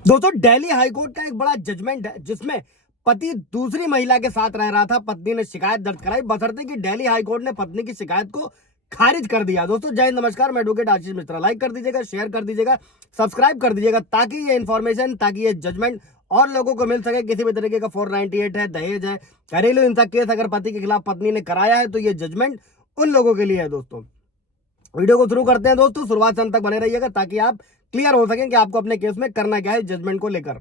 दोस्तों दिल्ली हाईकोर्ट का एक बड़ा जजमेंट है जिसमें पति दूसरी महिला के साथ रह रहा था। पत्नी ने शिकायत दर्ज कराई, बशर्ते कि दिल्ली हाईकोर्ट ने पत्नी की शिकायत को खारिज कर दिया। दोस्तों जय हिंद, नमस्कार, मैं एडवोकेट आशीष मिश्रा। लाइक कर दीजिएगा, शेयर कर दीजिएगा, सब्सक्राइब कर दीजिएगा ताकि ये इन्फॉर्मेशन, ताकि ये जजमेंट और लोगों को मिल सके। किसी भी तरीके का 498 है, दहेज है, घरेलू हिंसा केस अगर पति के खिलाफ पत्नी ने कराया है तो ये जजमेंट उन लोगों के लिए है। दोस्तों वीडियो को शुरू करते हैं। दोस्तों शुरुआत से अंत तक बने रहिएगा ताकि आप क्लियर हो सकें कि आपको अपने केस में करना क्या है जजमेंट को लेकर।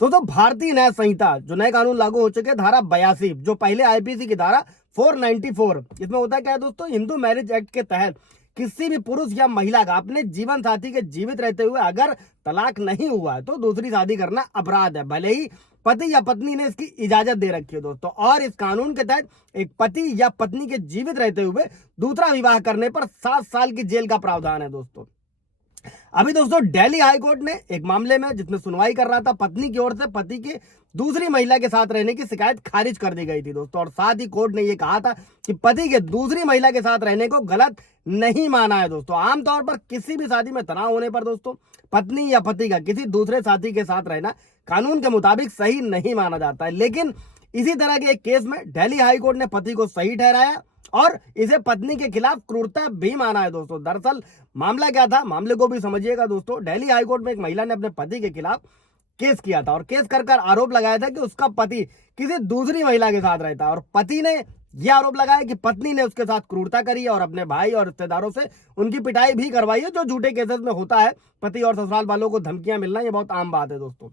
दोस्तों भारतीय न्याय संहिता जो नए कानून लागू हो चुके, धारा 82 जो पहले आईपीसी की धारा 494, इसमें होता क्या है दोस्तों, हिंदू मैरिज एक्ट के तहत किसी भी पुरुष या महिला का अपने जीवन साथी के जीवित रहते हुए अगर तलाक नहीं हुआ है तो दूसरी शादी करना अपराध है, भले ही पति या पत्नी ने इसकी इजाजत दे रखी है। दोस्तों और इस कानून के तहत एक पति या पत्नी के जीवित रहते हुए दूसरा विवाह करने पर 7 साल की जेल का प्रावधान है। दोस्तों अभी दोस्तों दिल्ली हाईकोर्ट ने एक मामले में जिसमें सुनवाई कर रहा था, पत्नी की ओर से पति के दूसरी महिला के साथ रहने की शिकायत खारिज कर दी गई थी। दोस्तों और साथ ही कोर्ट ने यह कहा था कि पति के दूसरी महिला के साथ रहने को गलत नहीं माना है। दोस्तों आमतौर पर किसी भी शादी में तनाव होने पर दोस्तों पत्नी या पति का किसी दूसरे साथी के साथ रहना कानून के मुताबिक सही नहीं माना जाता है, लेकिन इसी तरह के एक केस में दिल्ली हाईकोर्ट ने पति को सही ठहराया और इसे पत्नी के खिलाफ क्रूरता भी माना है। दोस्तों दरअसल मामला क्या था, मामले को भी समझिएगा। दोस्तों दिल्ली हाईकोर्ट में एक महिला ने अपने पति के खिलाफ केस किया था और केस कर आरोप लगाया था कि उसका पति किसी दूसरी महिला के साथ रहता है और पति ने यह आरोप लगाया कि पत्नी ने उसके साथ क्रूरता करी है और अपने भाई और रिश्तेदारों से उनकी पिटाई भी करवाई है, जो झूठे केसेस में होता है। पति और ससुराल वालों को धमकियां मिलना ये बहुत आम बात है। दोस्तों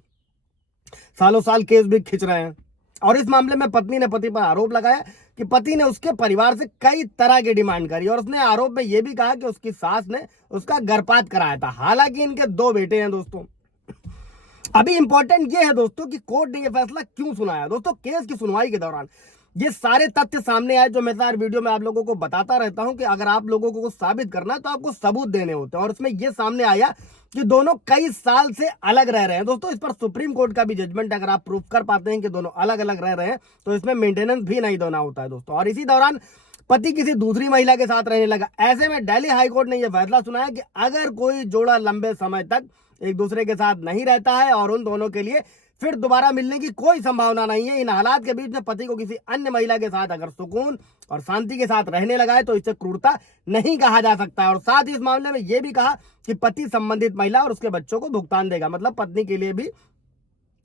सालों साल केस भी खिंच रहे हैं और इस मामले में पत्नी ने पति पर आरोप लगाया कि पति ने उसके परिवार से कई तरह की डिमांड करी और उसने आरोप में यह भी कहा कि उसकी सास ने उसका गर्भपात कराया था। हालांकि इनके 2 बेटे हैं। दोस्तों अभी इंपॉर्टेंट ये है दोस्तों कि कोर्ट ने यह फैसला क्यों सुनाया। दोस्तों केस की सुनवाई के दौरान ये सारे तथ्य सामने आए जो मैं हर वीडियो में आप लोगों को बताता रहता हूं कि अगर आप लोगों को साबित करना है तो आपको सबूत देने होते हैं, और इसमें यह सामने आया कि दोनों कई साल से अलग रह रहे हैं। दोस्तों इस पर सुप्रीम कोर्ट का भी जजमेंट, अगर आप प्रूफ कर पाते हैं कि दोनों अलग अलग रह रहे हैं तो इसमें मेंटेनेंस भी नहीं देना होता है। दोस्तों और इसी दौरान पति किसी दूसरी महिला के साथ रहने लगा। ऐसे में दिल्ली हाईकोर्ट ने यह फैसला सुनाया कि अगर कोई जोड़ा लंबे समय तक एक दूसरे के साथ नहीं रहता है और उन दोनों के लिए फिर दोबारा मिलने की कोई संभावना नहीं है, इन हालात के बीच में पति को किसी अन्य महिला के साथ अगर सुकून और शांति के साथ रहने लगा है तो इसे क्रूरता नहीं कहा जा सकता है। और साथ ही इस मामले में यह भी कहा कि पति संबंधित महिला और उसके बच्चों को भुगतान देगा, मतलब पत्नी के लिए भी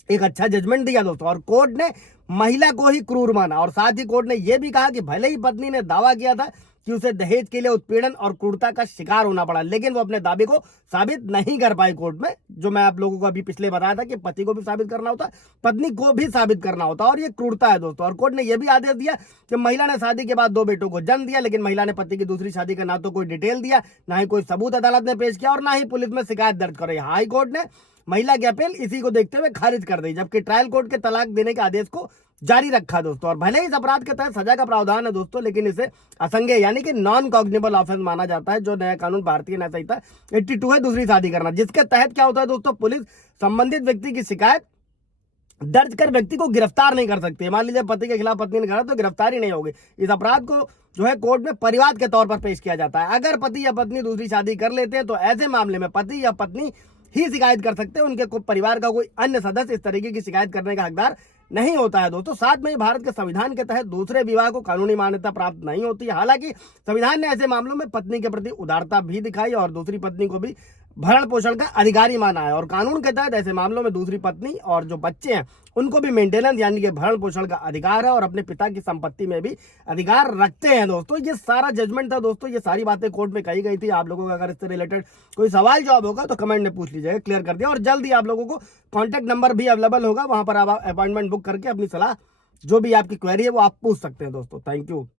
एक अच्छा जजमेंट दिया। दोस्तों और कोर्ट ने महिला को ही क्रूर माना और साथ ही कोर्ट ने यह भी कहा कि भले ही पत्नी ने दावा किया था कि उसे दहेज के लिए उत्पीड़न और क्रूरता का शिकार होना पड़ा, लेकिन वो अपने दावे को साबित नहीं कर पाई कोर्ट में। जो मैं आप लोगों को अभी पिछले बताया था कि पति को भी साबित करना होता, पत्नी को भी साबित करना होता, और ये क्रूरता है। दोस्तों और कोर्ट ने यह भी आदेश दिया कि महिला ने शादी के बाद 2 बेटों को जन्म दिया, लेकिन महिला ने पति की दूसरी शादी का ना तो कोई डिटेल दिया, ना ही कोई सबूत अदालत ने पेश किया और ना ही पुलिस में शिकायत दर्ज कराई। हाई कोर्ट ने महिला की अपील इसी को देखते हुए खारिज कर दी, जबकि ट्रायल कोर्ट के तलाक देने के आदेश को जारी रखा। दोस्तों और भले ही इस अपराध के तहत सजा का प्रावधान है दोस्तों, लेकिन इसे असंज्ञेय यानी कि नॉन कॉग्निबल ऑफेंस माना जाता है। जो नया कानून भारतीय न्याय संहिता 82 है, दूसरी शादी करना, जिसके तहत क्या होता है दोस्तों, पुलिस संबंधित व्यक्ति की शिकायत दर्ज कर व्यक्ति को गिरफ्तार नहीं कर सकती है। मान लीजिए पति के खिलाफ पत्नी ने करा तो गिरफ्तारी नहीं होगी। इस अपराध को जो है कोर्ट में परिवाद के तौर पर पेश किया जाता है। अगर पति या पत्नी दूसरी शादी कर लेते हैं तो ऐसे मामले में पति या पत्नी ही शिकायत कर सकते हैं, उनके परिवार का कोई अन्य सदस्य इस तरीके की शिकायत करने का हकदार नहीं होता है। दोस्तों साथ में भारत के संविधान के तहत दूसरे विवाह को कानूनी मान्यता प्राप्त नहीं होती है। हालांकि संविधान ने ऐसे मामलों में पत्नी के प्रति उदारता भी दिखाई और दूसरी पत्नी को भी भरण पोषण का अधिकारी माना है, और कानून के तहत ऐसे मामलों में दूसरी पत्नी और जो बच्चे हैं उनको भी मेंटेनेंस यानी कि भरण पोषण का अधिकार है और अपने पिता की संपत्ति में भी अधिकार रखते हैं। दोस्तों ये सारा जजमेंट था। दोस्तों ये सारी बातें कोर्ट में कही गई थी। आप लोगों का अगर इससे रिलेटेड कोई सवाल जवाब होगा तो कमेंट में पूछ लीजिएगा, क्लियर कर दिया। और जल्द ही आप लोगों को कॉन्टैक्ट नंबर भी अवेलेबल होगा, वहां पर आप अपॉइंटमेंट बुक करके अपनी सलाह जो भी आपकी क्वेरी है वो आप पूछ सकते हैं। दोस्तों थैंक यू।